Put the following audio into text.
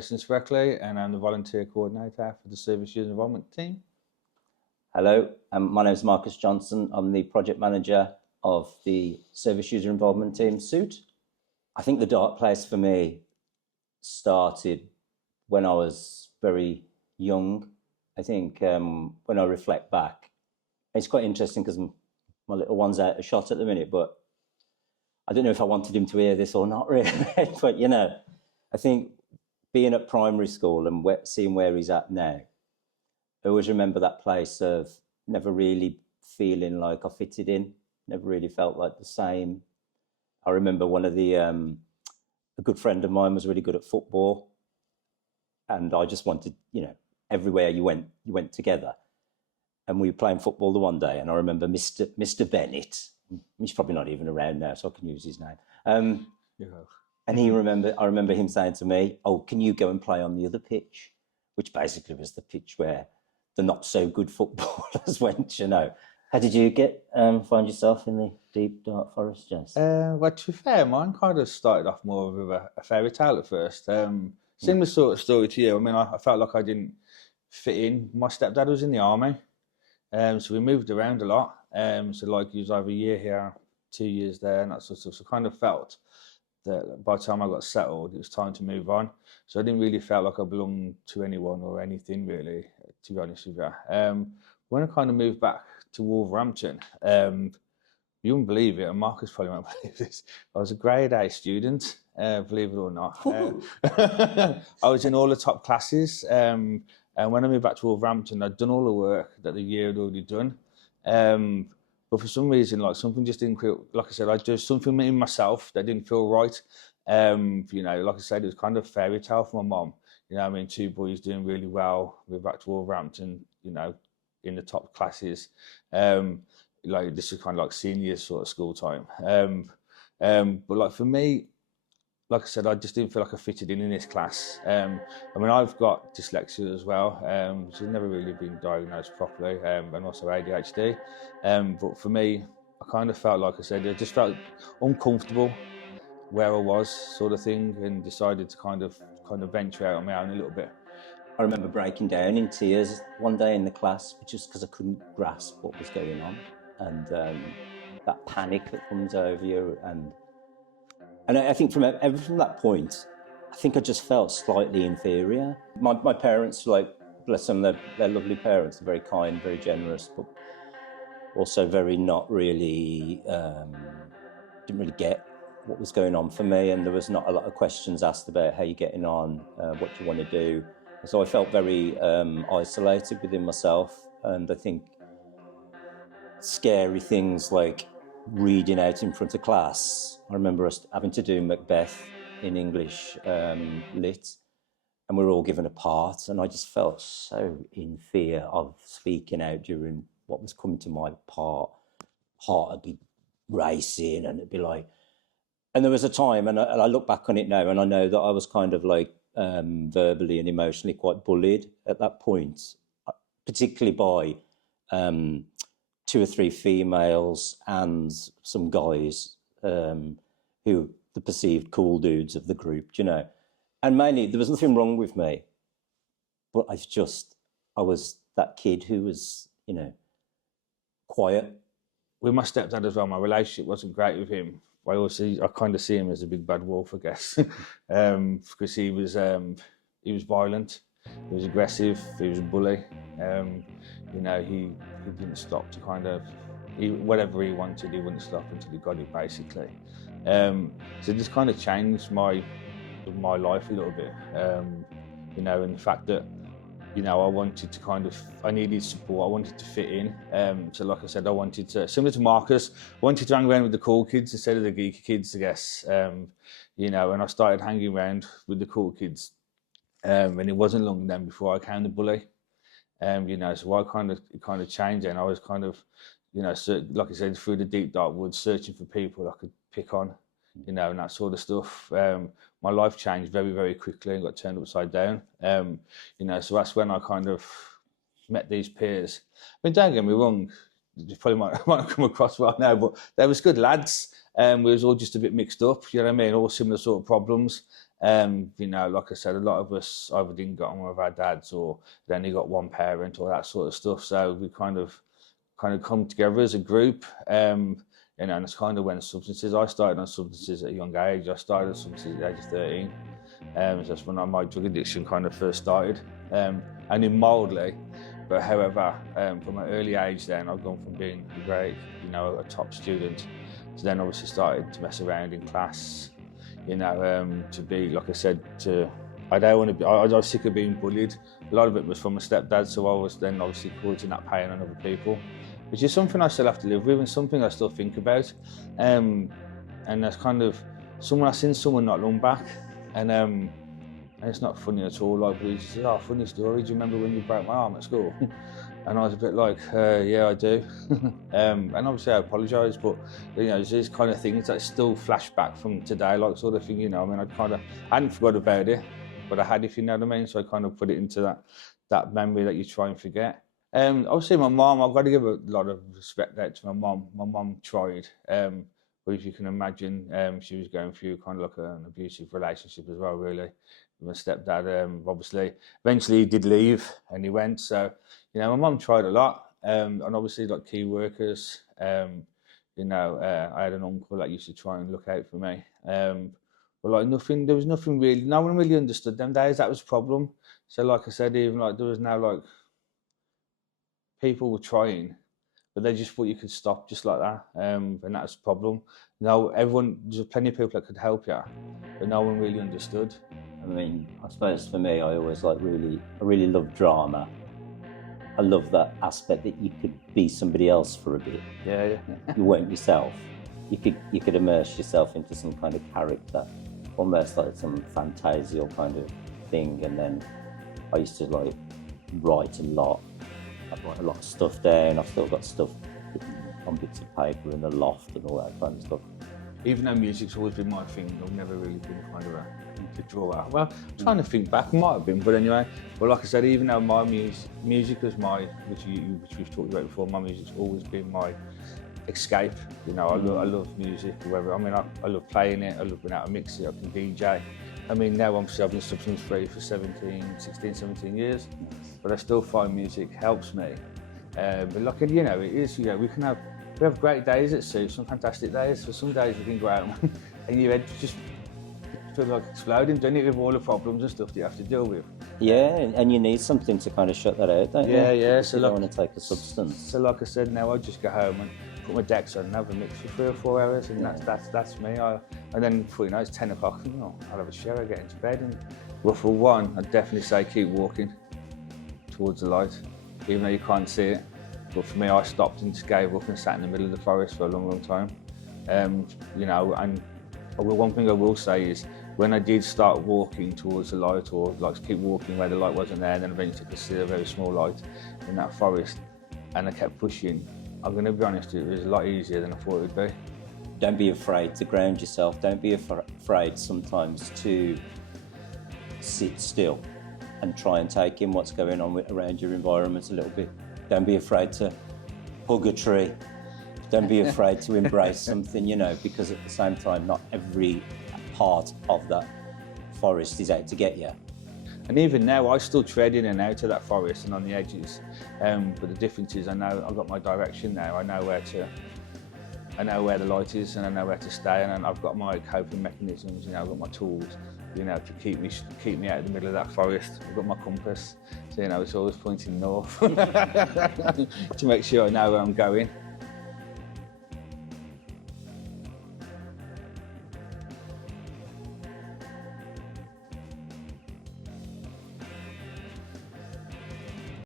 Jason Spreckley, and I'm the volunteer coordinator for the Service User Involvement team. Hello, my name is Marcus Johnson. I'm the project manager of the Service User Involvement team, SUIT. I think the dark place for me started when I was very young. I think when I reflect back, it's quite interesting because my little one's out of shot at the minute, but I don't know if I wanted him to hear this or not really. But, you know, I think being at primary school and seeing where he's at now, I always remember that place of never really feeling like I fitted in, never really felt like the same. I remember one of a good friend of mine was really good at football, and I just wanted, you know, everywhere you went together. And we were playing football the one day, and I remember Mr. Bennett. He's probably not even around now, so I can use his name. And I remember him saying to me, "Oh, can you go and play on the other pitch?" Which basically was the pitch where the not so good footballers went, you know. How did you find yourself in the deep, dark forest, Jess? Well, to be fair, mine kind of started off more with a fairy tale at first. Similar sort of story to you. I mean, I felt like I didn't fit in. My stepdad was in the army, so we moved around a lot. So like he was over a year here, 2 years there, and that sort of stuff. So I kind of felt that by the time I got settled, it was time to move on. So I didn't really feel like I belonged to anyone or anything really, to be honest with you. When I kind of moved back to Wolverhampton, you wouldn't believe it, and Marcus probably won't believe this, I was a grade A student, believe it or not. I was in all the top classes, and when I moved back to Wolverhampton, I'd done all the work that the year had already done. But for some reason, like something just didn't feel, like I said, I just something in myself that didn't feel right. You know, like I said, it was kind of fairy tale for my mom. You know, I mean, two boys doing really well. We're back to Wolverhampton, you know, in the top classes. Like this is kind of like senior sort of school time. But like for me, like I said, I just didn't feel like I fitted in this class. I mean, I've got dyslexia as well, which has never really been diagnosed properly, and also ADHD. But for me, I kind of felt, like I said, I just felt uncomfortable where I was, sort of thing, and decided to kind of venture out on my own a little bit. I remember breaking down in tears one day in the class, just because I couldn't grasp what was going on, and that panic that comes over you. And I think from that point, I think I just felt slightly inferior. My parents, like, bless them, they're lovely parents, they're very kind, very generous, but also very not really, didn't really get what was going on for me, and there was not a lot of questions asked about how you're getting on, what you want to do. So I felt very isolated within myself, and I think scary things like reading out in front of class. I remember us having to do Macbeth in English lit, and we were all given a part, and I just felt so in fear of speaking out during what was coming to my part. Heart would be racing, and it'd be like, and there was a time, and I look back on it now, and I know that I was kind of like verbally and emotionally quite bullied at that point, particularly by 2 or 3 females and some guys who the perceived cool dudes of the group, you know. And mainly, there was nothing wrong with me, but I was that kid who was, you know, quiet. With my stepdad as well, my relationship wasn't great with him. I kind of see him as a big bad wolf, I guess, because he was violent, he was aggressive, he was a bully. You know, he didn't stop to kind of, whatever he wanted, he wouldn't stop until he got it, basically. So this kind of changed my life a little bit. You know, and the fact that, you know, I needed support, I wanted to fit in. So like I said, I wanted to, similar to Marcus, I wanted to hang around with the cool kids instead of the geeky kids, I guess. You know, and I started hanging around with the cool kids. And it wasn't long then before I became the bully. You know, so it kind of changed, and I was kind of, you know, like I said, through the deep dark woods, searching for people I could pick on, you know, and that sort of stuff. My life changed very, very quickly and got turned upside down. You know, so that's when I kind of met these peers. I mean, don't get me wrong, you probably might not come across right now, but they was good lads. We was all just a bit mixed up, you know what I mean, all similar sort of problems. You know, like I said, a lot of us either didn't get on with our dads, or they only got one parent, or that sort of stuff. So we kind of come together as a group. You know, and it's kind of when substances. I started on substances at a young age. I started on substances at the age of 13. So that's when my drug addiction kind of first started. Only mildly, but however, from an early age, then I've gone from being a great, you know, a top student, to then obviously started to mess around in class. You know, to be, like I said, I don't want to be. I was sick of being bullied. A lot of it was from my stepdad, so I was then obviously causing that pain on other people, which is something I still have to live with and something I still think about. And that's kind of I seen someone not long back, and it's not funny at all. Like, he just said, "Oh, funny story. Do you remember when you broke my arm at school?" And I was a bit like, "Yeah, I do." And obviously I apologise, but you know, there's these kind of things that still flash back from today, like sort of thing. You know, I mean, I hadn't forgot about it, but I had, if you know what I mean. So I kind of put it into that memory that you try and forget. Obviously, my mum, I've got to give a lot of respect out to my mum. My mum tried, but if you can imagine, she was going through kind of like an abusive relationship as well, really. With my stepdad, obviously, eventually he did leave and he went. So, you know, my mum tried a lot, and obviously, like key workers. You know, I had an uncle that used to try and look out for me. But like nothing, there was nothing really. No one really understood them days. That was the problem. So, like I said, even like there was now like. People were trying, but they just thought you could stop just like that, and that's the problem. Now, there's plenty of people that could help you, but no one really understood. I mean, I suppose for me, I always I really love drama. I love that aspect that you could be somebody else for a bit. Yeah. You weren't yourself. You could immerse yourself into some kind of character, almost like some fantasial kind of thing. And then I used to like write a lot. I've got a lot of stuff down. I've still got stuff on bits of paper in the loft and all that kind of stuff. Even though music's always been my thing, I've never really been kind of to draw out. Well, I'm trying to think back, might have been, but anyway. But like I said, even though my music was which we've talked about before, my music's always been my escape. You know, I love music. Whether I love playing it. I love being able to mix it. I can DJ. I mean, now I've been substance free for 16, 17 years, but I still find music helps me. But like, you know, it is, you know, we have great days at Sue, some fantastic days. For some days we can go out and your head just feels like exploding, doesn't it, with all the problems and stuff that you have to deal with. Yeah, and you need something to kind of shut that out, don't you? Yeah. So you don't want to take a substance. So like I said, now I just go home and put my decks on and have a mix for 3 or 4 hours, and that's me. And then before you know, it's 10 o'clock, and I'll have a shower, get into bed, and well, for one, I'd definitely say keep walking towards the light, even though you can't see it. But for me, I stopped and just gave up and sat in the middle of the forest for a long time. You know, and one thing I will say is, when I did start walking towards the light, or like keep walking where the light wasn't there, and then eventually could see a very small light in that forest, and I kept pushing, I'm going to be honest, it was a lot easier than I thought it would be. Don't be afraid to ground yourself. Don't be afraid sometimes to sit still and try and take in what's going on around your environment a little bit. Don't be afraid to hug a tree. Don't be afraid to embrace something, you know, because at the same time, not every part of that forest is out to get you. And even now, I still tread in and out of that forest and on the edges. But the difference is, I know I've got my direction now. I know where the light is, and I know where to stay, and I've got my coping mechanisms. You know, I've got my tools, you know, to keep me out of the middle of that forest. I've got my compass, so you know, it's always pointing north to make sure I know where I'm going.